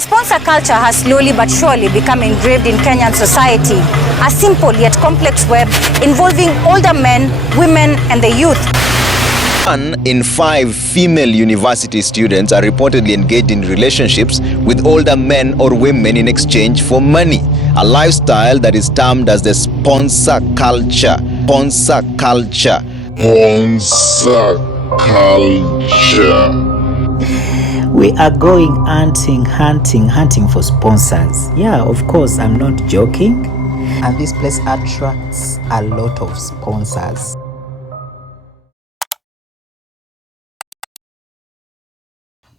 The sponsor culture has slowly but surely become engraved in Kenyan society, a simple yet complex web involving older men, women, and the youth. 1 in 5 female university students are reportedly engaged in relationships with older men or women in exchange for money, a lifestyle that is termed as the sponsor culture. Sponsor culture. Sponsor culture. We are going hunting for sponsors. Yeah, of course, I'm not joking. And this place attracts a lot of sponsors.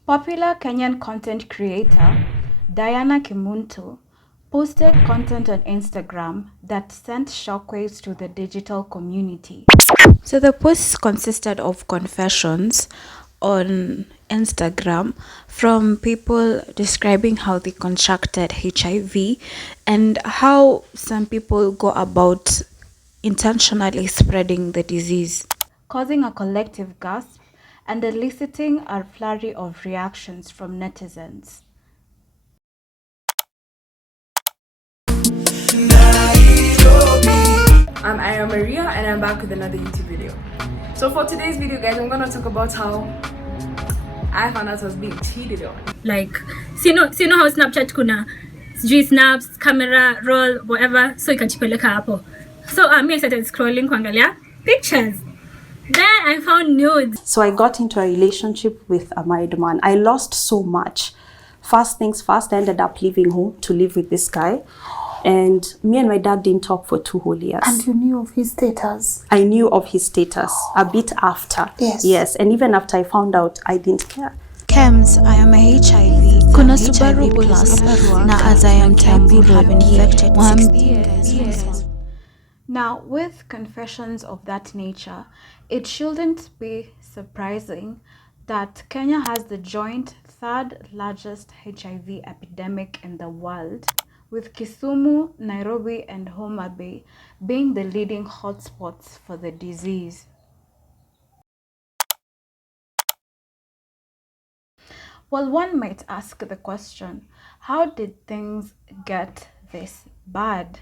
Popular Kenyan content creator Diana Kimuntu posted content on Instagram that sent shockwaves to the digital community. So the posts consisted of confessions on Instagram from people describing how they contracted HIV and how some people go about intentionally spreading the disease, causing a collective gasp and eliciting a flurry of reactions from netizens. I am Maria and I'm back with another YouTube video. So for today's video, guys, I'm gonna talk about how I found out I was being cheated on. Like, see no how Snapchat kuna sijui snaps, camera, roll, whatever, so ikachipeleka hapo. So me I started scrolling kuangalia pictures. Then I found nudes. So I got into a relationship with a married man. I lost so much. First things first, I ended up leaving home to live with this guy. And me and my dad didn't talk for 2 whole years. And you knew of his status? I knew of his status a bit after. Yes. And even after I found out, I didn't care. Kems, I am a HIV. Kuna Subaru Plus na as I am Tamburu have been infected 16 guys. Now, with confessions of that nature, it shouldn't be surprising that Kenya has the joint 3rd largest HIV epidemic in the world, with Kisumu, Nairobi, and Homa Bay being the leading hotspots for the disease. Well, one might ask the question, how did things get this bad?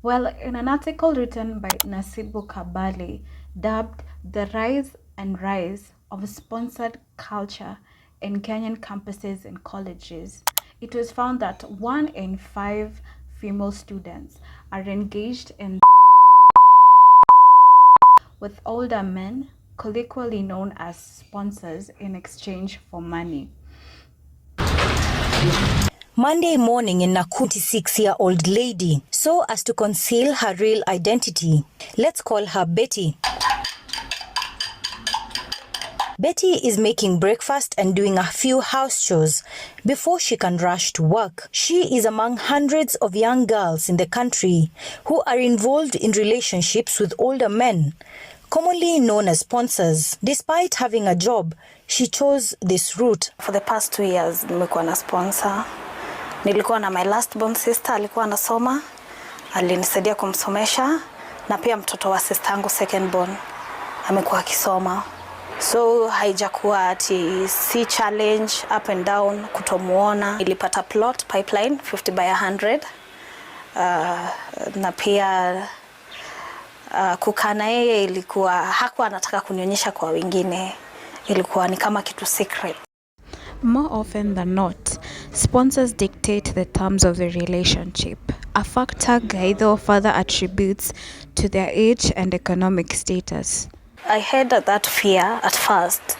Well, in an article written by Nasibu Kabali, dubbed The Rise and Rise of Sponsored Culture in Kenyan Campuses and Colleges, it was found that 1 in 5 female students are engaged in with older men, colloquially known as sponsors, in exchange for money. Monday morning in Nakuru, 26-year-old lady, so as to conceal her real identity. Let's call her Betty. Betty is making breakfast and doing a few house chores before she can rush to work. She is among hundreds of young girls in the country who are involved in relationships with older men, commonly known as sponsors. Despite having a job, she chose this route. For the past 2 years, nimekuwa na sponsor. Nilikuwa na my last born sister, alikuwa anasoma, alinisaidia kumsomesha, na pia mtoto wa sister yangu second born amekuwa akisoma. So haijakuwa ati si challenge up and down kutomuona. Nilipata plot pipeline 50 by 100. Na pia kukaa na yeye ilikuwa hakuwa anataka kunionyesha kwa wengine. Ilikuwa ni kama kitu secret. More often than not, sponsors dictate the terms of the relationship, a factor Gaidho further attributes to their age and economic status. I had that fear at first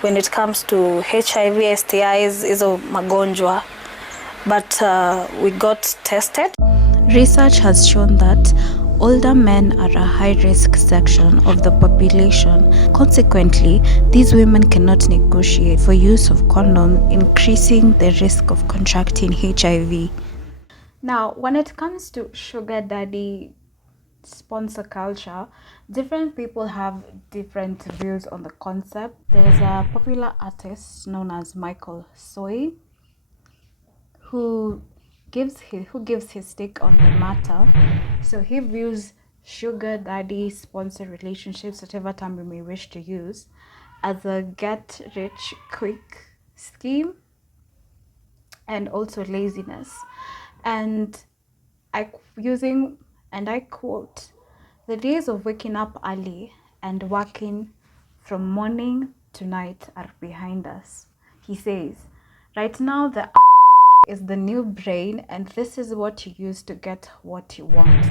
when it comes to HIV, STIs, hizo magonjwa, but we got tested. Research has shown that older men are a high-risk section of the population. Consequently, these women cannot negotiate for use of condom, increasing the risk of contracting HIV. Now, when it comes to sugar daddy sponsor culture, different people have different views on the concept. There's a popular artist known as Michael Soy who gives his take on the matter. So he views sugar daddy sponsor relationships, whatever term we may wish to use, as a get rich quick scheme. and also laziness. And I quote, "The days of waking up early and working from morning to night are behind us." He says, right now the is the new brain, and this is what you use to get what you want.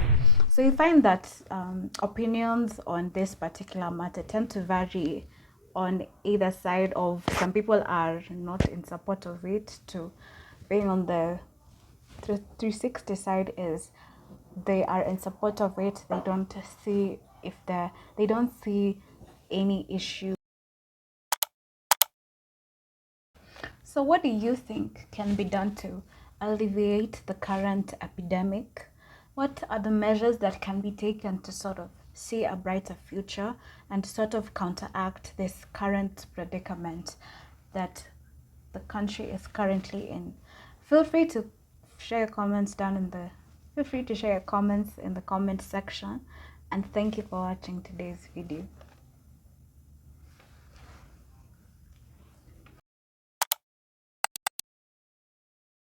So you find that opinions on this particular matter tend to vary on either side. Of some people are not in support of it, to being on the 360 side is they are in support of it. They don't see they don't see any issue. So what do you think can be done to alleviate the current epidemic? What are the measures that can be taken to sort of see a brighter future and sort of counteract this current predicament that the country is currently in? Feel free to share your comments in the comment section, and thank you for watching today's video.